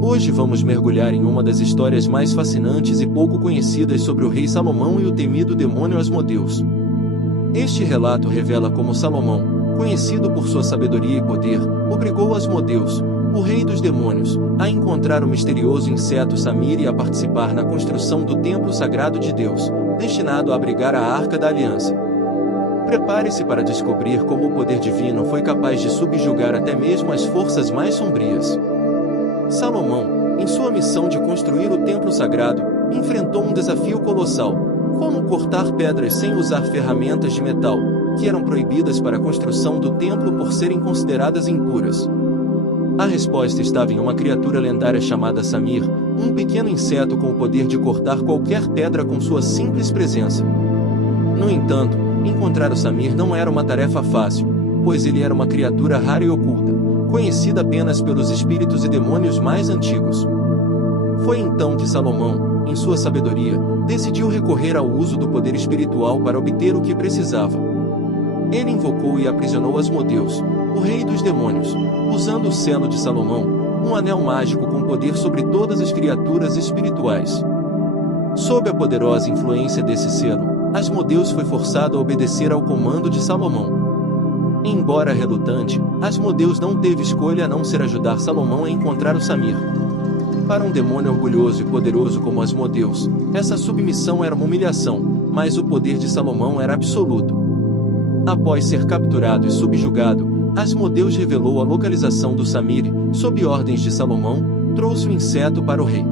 Hoje vamos mergulhar em uma das histórias mais fascinantes e pouco conhecidas sobre o rei Salomão e o temido demônio Asmodeus. Este relato revela como Salomão, conhecido por sua sabedoria e poder, obrigou Asmodeus, o rei dos demônios, a encontrar o misterioso inseto Samir e a participar na construção do templo sagrado de Deus, destinado a abrigar a Arca da Aliança. Prepare-se para descobrir como o poder divino foi capaz de subjugar até mesmo as forças mais sombrias. Salomão, em sua missão de construir o templo sagrado, enfrentou um desafio colossal: como cortar pedras sem usar ferramentas de metal, que eram proibidas para a construção do templo por serem consideradas impuras. A resposta estava em uma criatura lendária chamada Samir, um pequeno inseto com o poder de cortar qualquer pedra com sua simples presença. No entanto, encontrar o Samir não era uma tarefa fácil, pois ele era uma criatura rara e oculta, conhecida apenas pelos espíritos e demônios mais antigos. Foi então que Salomão, em sua sabedoria, decidiu recorrer ao uso do poder espiritual para obter o que precisava. Ele invocou e aprisionou Asmodeus, o rei dos demônios, usando o selo de Salomão, um anel mágico com poder sobre todas as criaturas espirituais. Sob a poderosa influência desse selo, Asmodeus foi forçado a obedecer ao comando de Salomão. Embora relutante, Asmodeus não teve escolha a não ser ajudar Salomão a encontrar o Samir. Para um demônio orgulhoso e poderoso como Asmodeus, essa submissão era uma humilhação, mas o poder de Salomão era absoluto. Após ser capturado e subjugado, Asmodeus revelou a localização do Samir e, sob ordens de Salomão, trouxe o inseto para o rei.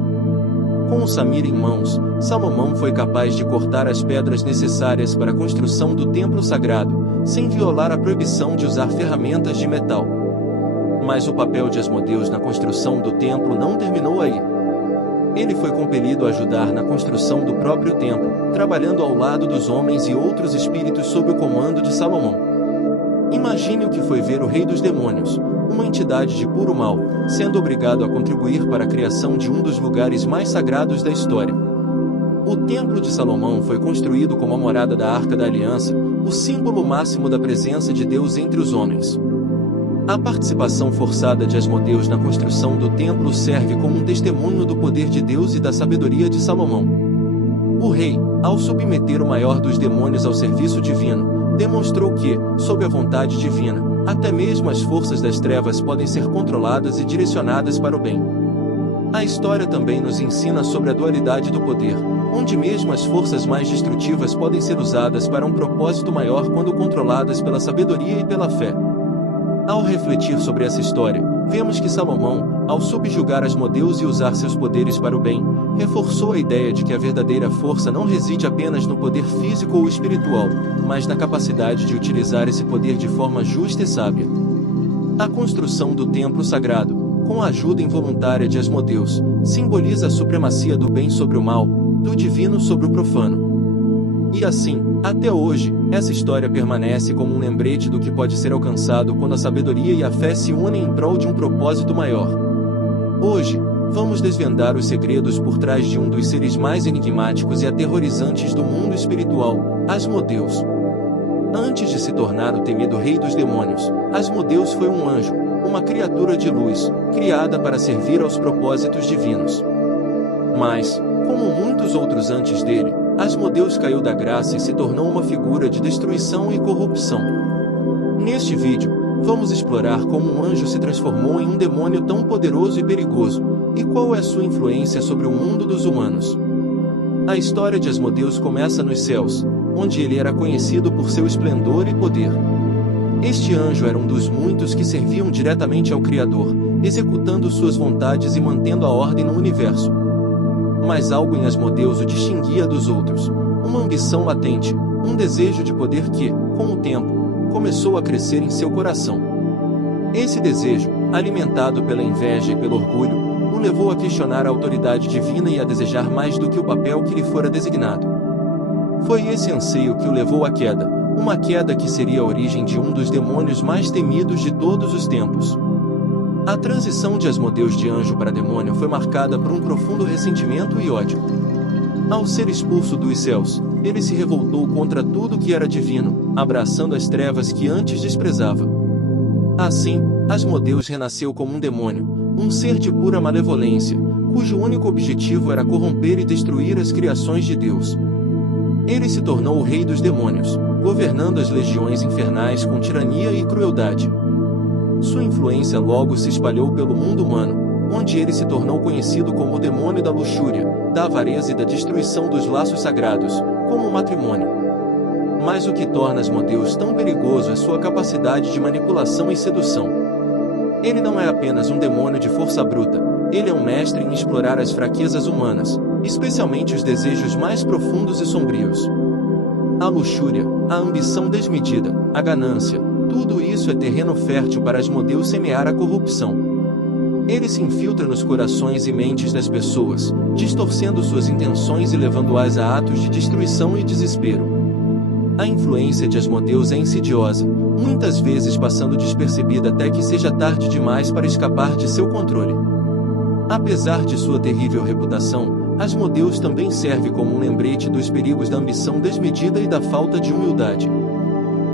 Com o Samir em mãos, Salomão foi capaz de cortar as pedras necessárias para a construção do templo sagrado, sem violar a proibição de usar ferramentas de metal. Mas o papel de Asmodeus na construção do templo não terminou aí. Ele foi compelido a ajudar na construção do próprio templo, trabalhando ao lado dos homens e outros espíritos sob o comando de Salomão. Imagine o que foi ver o rei dos demônios, uma entidade de puro mal, sendo obrigado a contribuir para a criação de um dos lugares mais sagrados da história. O Templo de Salomão foi construído como a morada da Arca da Aliança, o símbolo máximo da presença de Deus entre os homens. A participação forçada de Asmodeus na construção do templo serve como um testemunho do poder de Deus e da sabedoria de Salomão. O rei, ao submeter o maior dos demônios ao serviço divino, demonstrou que, sob a vontade divina, até mesmo as forças das trevas podem ser controladas e direcionadas para o bem. A história também nos ensina sobre a dualidade do poder, onde mesmo as forças mais destrutivas podem ser usadas para um propósito maior quando controladas pela sabedoria e pela fé. Ao refletir sobre essa história, vemos que Salomão, ao subjugar Asmodeus e usar seus poderes para o bem, reforçou a ideia de que a verdadeira força não reside apenas no poder físico ou espiritual, mas na capacidade de utilizar esse poder de forma justa e sábia. A construção do templo sagrado, com a ajuda involuntária de Asmodeus, simboliza a supremacia do bem sobre o mal, do divino sobre o profano. E assim, até hoje, essa história permanece como um lembrete do que pode ser alcançado quando a sabedoria e a fé se unem em prol de um propósito maior. Hoje, vamos desvendar os segredos por trás de um dos seres mais enigmáticos e aterrorizantes do mundo espiritual, Asmodeus. Antes de se tornar o temido rei dos demônios, Asmodeus foi um anjo, uma criatura de luz, criada para servir aos propósitos divinos. Mas, como muitos outros antes dele, Asmodeus caiu da graça e se tornou uma figura de destruição e corrupção. Neste vídeo, vamos explorar como um anjo se transformou em um demônio tão poderoso e perigoso, e qual é sua influência sobre o mundo dos humanos. A história de Asmodeus começa nos céus, onde ele era conhecido por seu esplendor e poder. Este anjo era um dos muitos que serviam diretamente ao Criador, executando suas vontades e mantendo a ordem no universo. Mas algo em Asmodeus o distinguia dos outros, uma ambição latente, um desejo de poder que, com o tempo, começou a crescer em seu coração. Esse desejo, alimentado pela inveja e pelo orgulho, o levou a questionar a autoridade divina e a desejar mais do que o papel que lhe fora designado. Foi esse anseio que o levou à queda, uma queda que seria a origem de um dos demônios mais temidos de todos os tempos. A transição de Asmodeus de anjo para demônio foi marcada por um profundo ressentimento e ódio. Ao ser expulso dos céus, ele se revoltou contra tudo que era divino, abraçando as trevas que antes desprezava. Assim, Asmodeus renasceu como um demônio, um ser de pura malevolência, cujo único objetivo era corromper e destruir as criações de Deus. Ele se tornou o rei dos demônios, governando as legiões infernais com tirania e crueldade. Sua influência logo se espalhou pelo mundo humano, onde ele se tornou conhecido como o demônio da luxúria, da avareza e da destruição dos laços sagrados, como o matrimônio. Mas o que torna Asmodeus tão perigoso é sua capacidade de manipulação e sedução. Ele não é apenas um demônio de força bruta, ele é um mestre em explorar as fraquezas humanas, especialmente os desejos mais profundos e sombrios. A luxúria, a ambição desmedida, a ganância, tudo isso é terreno fértil para Asmodeus semear a corrupção. Ele se infiltra nos corações e mentes das pessoas, distorcendo suas intenções e levando-as a atos de destruição e desespero. A influência de Asmodeus é insidiosa, muitas vezes passando despercebida até que seja tarde demais para escapar de seu controle. Apesar de sua terrível reputação, Asmodeus também serve como um lembrete dos perigos da ambição desmedida e da falta de humildade.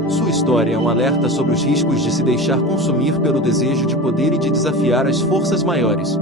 Sua história é um alerta sobre os riscos de se deixar consumir pelo desejo de poder e de desafiar as forças maiores.